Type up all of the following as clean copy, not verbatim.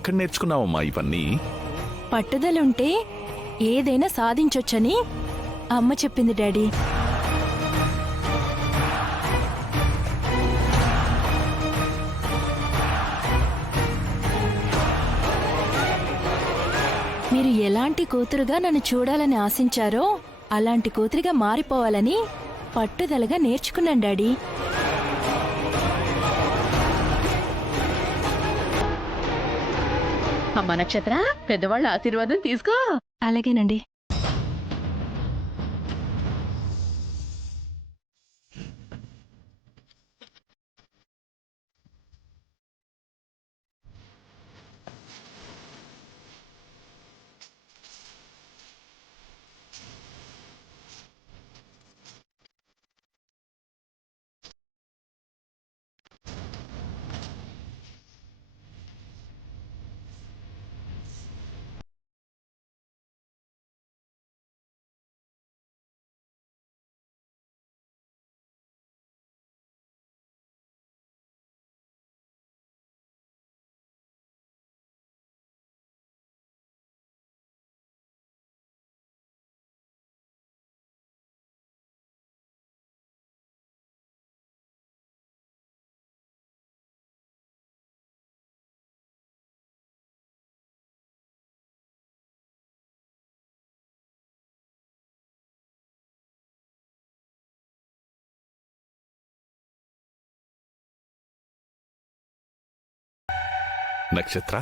ఎక్కడ నేర్చుకున్నావమ్మా ఇవన్నీ? పట్టుదలుంటే ఏదైనా సాధించొచ్చని అమ్మ చెప్పింది డాడీ. మీరు ఎలాంటి కూతురుగా నన్ను చూడాలని ఆశించారో అలాంటి కూతురిగా మారిపోవాలని పట్టుదలగా నేర్చుకున్నాను డాడీ. అమ్మ నక్షత్ర, పెద్దవాళ్ళ ఆశీర్వాదం తీసుకో. అలాగేనండి. నక్షత్ర,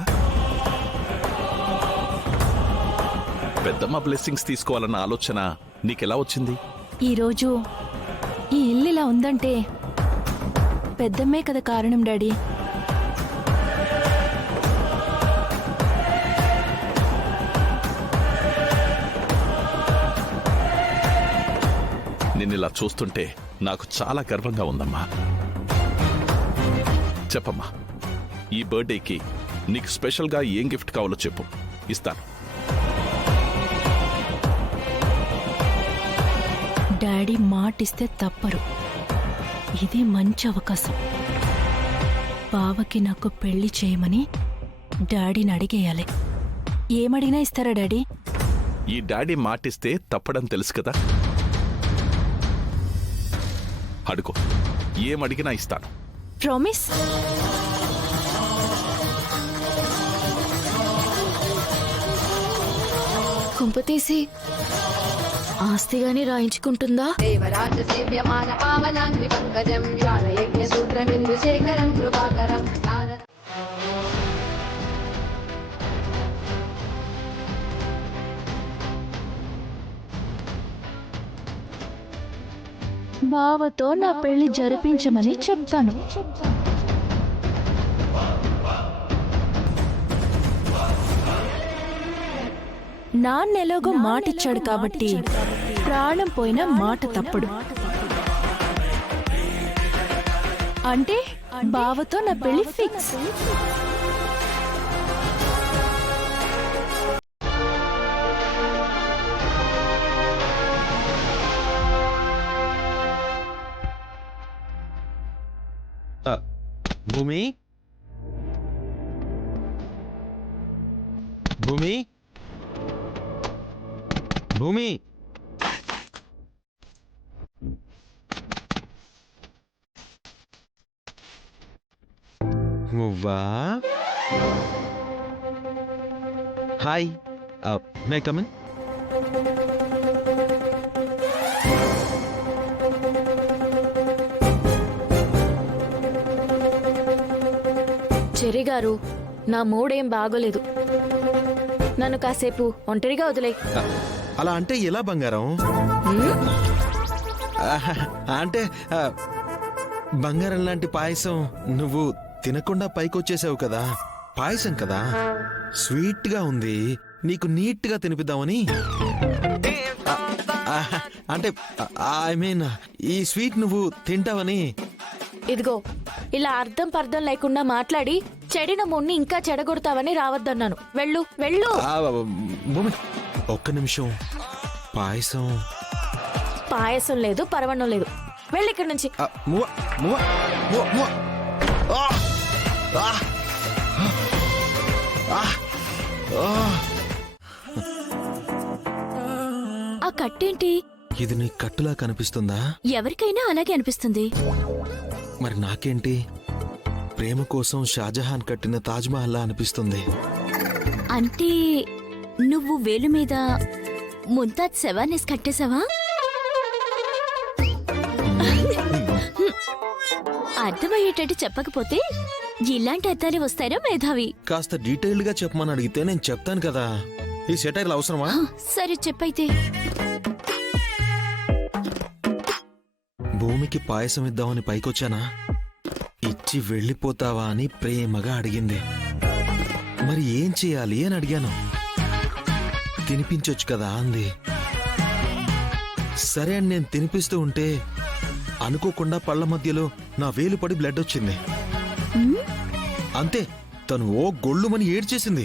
పెద్దమ్మ బ్లెస్సింగ్స్ తీసుకోవాలన్న ఆలోచన నీకెలా వచ్చింది? ఈరోజు ఈ ఇల్లులా ఉందంటే పెద్దమ్మే కదా కారణం డాడీ. నిన్నిలా చూస్తుంటే నాకు చాలా గర్వంగా ఉందమ్మా. చెప్పమ్మా, ఈ బర్త్డేకి నీకు స్పెషల్గా ఏం గిఫ్ట్ కావాలో చెప్పు, ఇస్తాను. డాడీ మాటిస్తే తప్పరు. ఇది మంచి అవకాశం. బావకి నాకు పెళ్లి చేయమని డాడీని అడిగేయాలి. ఏమడిగినా ఇస్తారా డాడీ? ఈ డాడీ మాటిస్తే తప్పడం తెలుసు కదా. అడుగు, ఏమడిగినా ఇస్తాను. ప్రామిస్? కుంపతీసి ఆస్తిగాని రాయించుకుంటుందా? బావతో నా పెళ్లి జరిపించమని చెప్తాను. నాన్నెలాగో మాటిచ్చాడు కాబట్టి ప్రాణం పోయిన మాట తప్పుడు. అంటే బావతో నా పెళ్లి ఫిక్స్. భూమి, భూమి, భూమి, నువ్వా? Hi, may come in? Cherry గారు, నా మూడేం బాగోలేదు. నన్ను కాసేపు ఒంటరిగా వదిలే. అలా అంటే ఎలా బంగారం? అంటే బంగారం లాంటి పాయసం నువ్వు తినకుండా పైకొచ్చేసావు కదా. పాయసం కదా, స్వీట్ గా ఉంది, నీకు నీట్ గా తినిపిద్దామని. అంటే ఐ మీన్ ఈ స్వీట్ నువ్వు తింటావని. ఇదిగో, ఇలా అర్థం పర్థం లేకుండా మాట్లాడి చెడిన మొన్ని ఇంకా చెడగొడతావని రావద్దన్నాను. వెళ్ళు వెళ్ళు. భూమి, ఒక్క నిమిషం. పాయసం పాయసం లేదు, పరవణం లేదు. వెళ్ళి ఇక్కడి నుంచి. ఆ! ఆ! ఆ కట్టేంటి? ఇది నీ కట్టులా కనిపిస్తుందా? ఎవరికైనా అలాగే అనిపిస్తుంది. మరి నాకేంటి? ప్రేమ కోసం షాజహాన్ కట్టిన తాజ్మహల్లా అనిపిస్తుంది. అంటే నువ్వు వేలు మీద ముంతాజ్ శవాన్ని కట్టేశావా? అర్థమయ్యేటట్టు చెప్పకపోతే ఇలాంటి అర్థాలే వస్తాయో మేధావి. కాస్త డీటెయిల్డ్ గా చెప్పమని అడిగితే నేను చెప్తాను కదా. ఈ సెటైర్లు అవసరమా? సరే చెప్పైతే. భూమికి పాయసం ఇద్దామని పైకొచ్చానా, ఇచ్చి వెళ్ళిపోతావా అని ప్రేమగా అడిగింది. మరి ఏం చేయాలి అని అడిగాను. తినిపించొచ్చు కదా అంది. సరే అని నేను తినిపిస్తూ ఉంటే అనుకోకుండా పళ్ళ మధ్యలో నా వేలు పడి బ్లడ్ వచ్చింది. అంతే, తను ఓ గొళ్ళుమని ఏడ్చేసింది.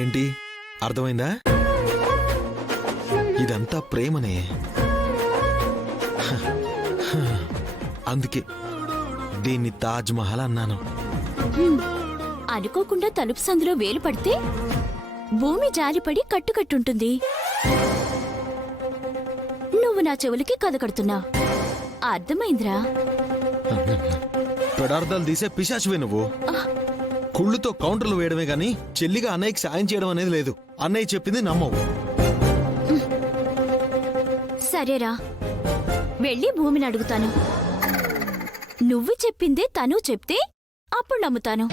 ఏంటి అర్థమైందా? ఇదంతా ప్రేమనే. అందుకే దీన్ని తాజ్ మహల్ అన్నాను. అనుకోకుండా తలుపు సందులో వేలు పడితే భూమి జాలిపడి కట్టుకట్టుంటుంది. నువ్వు నా చెవులకి కథ కడుతున్నా. అర్థమైందిరా? పెడార్థాలు తీసే పిశాచివే నువ్వు. కుళ్ళుతో కౌంటర్లు వేయడమే గాని చెల్లిగా అన్నయ్యకి సాయం చేయడం అనేది లేదు. అన్నయ్య చెప్పింది నమ్మవు. సరేరా, వెళ్ళి భూమిని అడుగుతాను. నువ్వు చెప్పిందే తను చెప్తే అప్పుడు నమ్ముతాను.